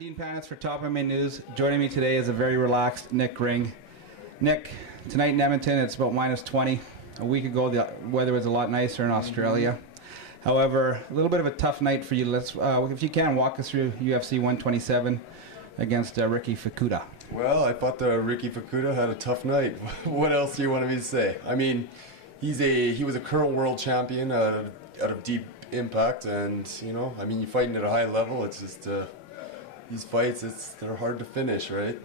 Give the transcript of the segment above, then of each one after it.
Dean Panas for Topmmanews. Joining me today is a very relaxed Nick Ring. Nick, tonight in Edmonton it's about -20. A week ago the weather was a lot nicer in Australia. However, a little bit of a tough night for you. Let's, if you can, walk us through UFC 127 against Ricky Fukuda. Well, I thought Ricky Fukuda had a tough night. What else do you want me to say? I mean, he was a current world champion out of Deep Impact, and you know, I mean, you're fighting at a high level. It's just these fights, they're hard to finish, right?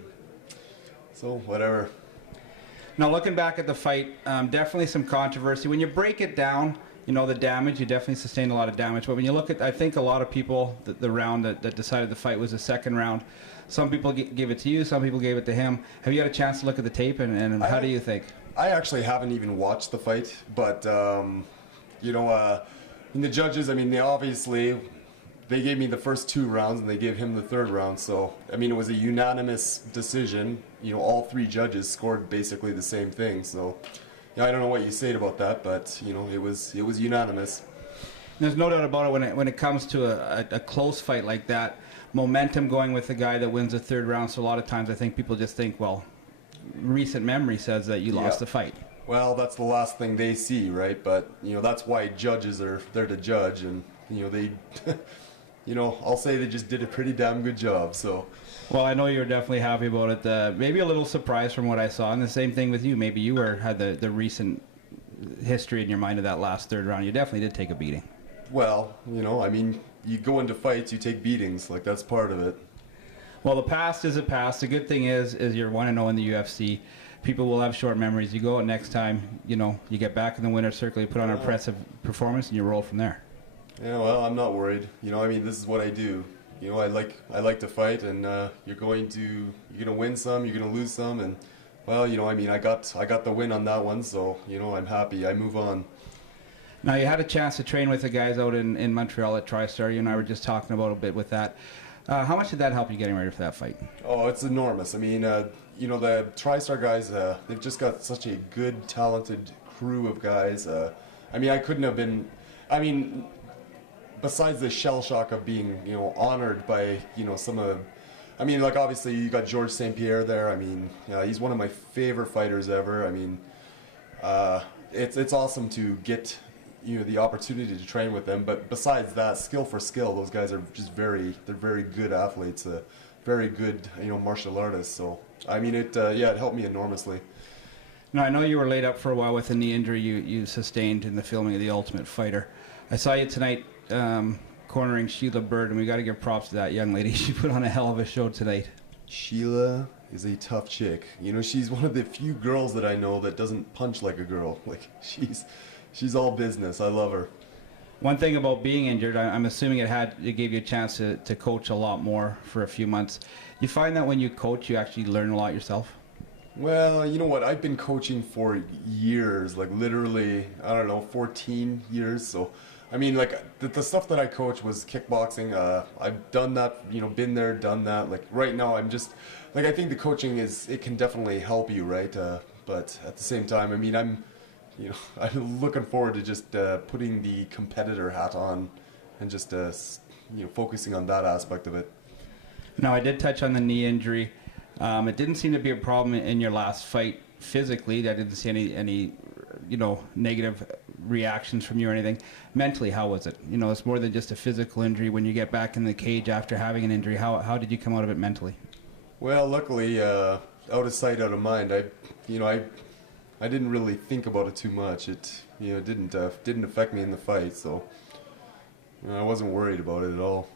So whatever. Now, looking back at the fight, definitely some controversy. When you break it down, you know, the damage, you definitely sustained a lot of damage. But when you look at, I think a lot of people, the round that decided the fight was the second round. Some people gave it to you, some people gave it to him. Have you had a chance to look at the tape, and how do you think? I actually haven't even watched the fight, but you know, the judges, I mean, they gave me the first 2 rounds and they gave him the 3rd round. So I mean, it was a unanimous decision. You know, all 3 judges scored basically the same thing. So yeah, I don't know what you said about that, but you know, it was unanimous. There's no doubt about it when it comes to a close fight like that. Momentum going with the guy that wins the 3rd round. So a lot of times I think people just think, well, recent memory says that you lost the fight. Well, that's the last thing they see, right? But you know, that's why judges are there to judge, and you know, they you know, I'll say they just did a pretty damn good job. So well, I know you're definitely happy about it. Maybe a little surprised from what I saw, and the same thing with you. Maybe you had the recent history in your mind of that last 3rd round. You definitely did take a beating. Well, you know, I mean, you go into fights, you take beatings. Like, that's part of it. Well, the past is a past. The good thing is you're 1-0 in the UFC. People will have short memories. You go out next time, you know, you get back in the winner's circle, you put on an impressive performance, and you roll from there. Yeah, well, I'm not worried. You know, I mean, this is what I do. You know, I like to fight, and you're gonna win some, you're gonna lose some, and well, you know, I mean, I got the win on that one, so you know, I'm happy. I move on. Now, you had a chance to train with the guys out in Montreal at TriStar. You and I were just talking about a bit with that. How much did that help you getting ready for that fight? Oh, it's enormous. I mean, you know, the TriStar guys, they've just got such a good, talented crew of guys. I mean, I couldn't have been. I mean, besides the shell shock of being, you know, honored by, you know, some of, I mean, like, obviously you got Georges St-Pierre there. I mean, he's one of my favorite fighters ever. I mean, it's awesome to get, you know, the opportunity to train with them. But besides that, skill for skill, those guys are just they're very good athletes, very good, you know, martial artists. So I mean, it helped me enormously. Now, I know you were laid up for a while with a knee injury you sustained in the filming of The Ultimate Fighter. I saw you tonight cornering Sheila Bird, and we got to give props to that young lady. She put on a hell of a show tonight. Sheila is a tough chick. You know, she's one of the few girls that I know that doesn't punch like a girl. Like, she's all business. I love her. One thing about being injured, I'm assuming it gave you a chance to coach a lot more for a few months. You find that when you coach, you actually learn a lot yourself? Well, you know what? I've been coaching for years, like literally, I don't know, 14 years. So, I mean, like, the stuff that I coach was kickboxing. I've done that, you know, been there, done that. Like, right now, I'm just, like, I think the coaching it can definitely help you, right? But at the same time, I mean, I'm looking forward to just putting the competitor hat on and just, you know, focusing on that aspect of it. Now, I did touch on the knee injury. It didn't seem to be a problem in your last fight physically. I didn't see any you know, negative reactions from you or anything. Mentally, how was it? You know, it's more than just a physical injury. When you get back in the cage after having an injury, how did you come out of it mentally? Well, luckily, out of sight, out of mind. I didn't really think about it too much. It, you know, didn't affect me in the fight, so you know, I wasn't worried about it at all.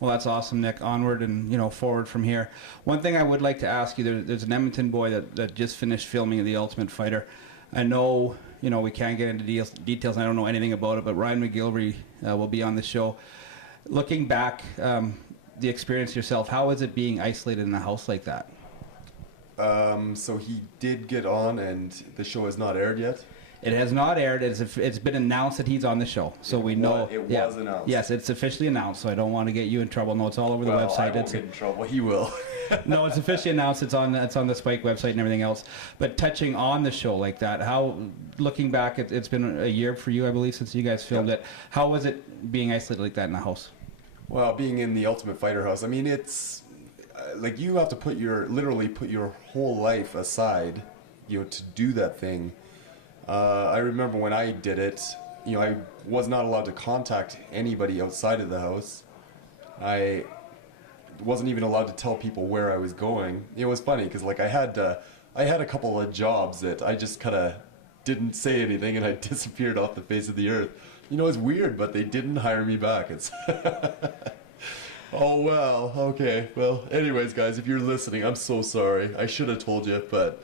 Well, that's awesome, Nick. Onward and, you know, forward from here. One thing I would like to ask you, there's an Edmonton boy that just finished filming The Ultimate Fighter. I know, you know, we can't get into details. I don't know anything about it, but Ryan McGilvery will be on the show. Looking back, the experience yourself, how is it being isolated in a house like that? So he did get on, and the show has not aired yet? It has not aired. It's been announced that he's on the show, so we know. It was announced. Yes, it's officially announced, so I don't want to get you in trouble. No, it's all over the website. I won't get in trouble. He will. No, it's officially announced. It's on the Spike website and everything else. But touching on the show like that, how, looking back, it's been a year for you, I believe, since you guys filmed it. How was it being isolated like that in the house? Well, being in the Ultimate Fighter house, I mean, it's like you have to literally put your whole life aside, to do that thing. I remember when I did it, I was not allowed to contact anybody outside of the house. I wasn't even allowed to tell people where I was going. It was funny because like I had a couple of jobs that I just kind of didn't say anything and I disappeared off the face of the earth. It's weird, but they didn't hire me back. It's oh well, okay. Well, anyways, guys, if you're listening, I'm so sorry. I should have told you, but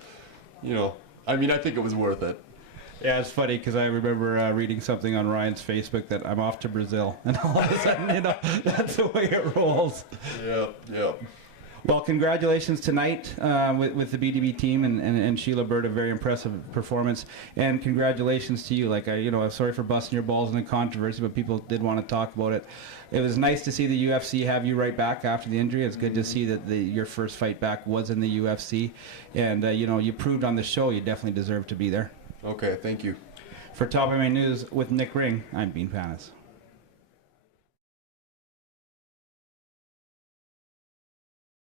I mean, I think it was worth it. Yeah, it's funny because I remember reading something on Ryan's Facebook that I'm off to Brazil, and all of a sudden, that's the way it rolls. Yeah. Well, congratulations tonight with the BDB team and Sheila Bird, a very impressive performance, and congratulations to you. Like I'm sorry for busting your balls in the controversy, but people did want to talk about it. It was nice to see the UFC have you right back after the injury. It's good to see that your first fight back was in the UFC, and you proved on the show you definitely deserve to be there. Okay, thank you. For Topmmanews with Nick Ring, I'm Dean Panas.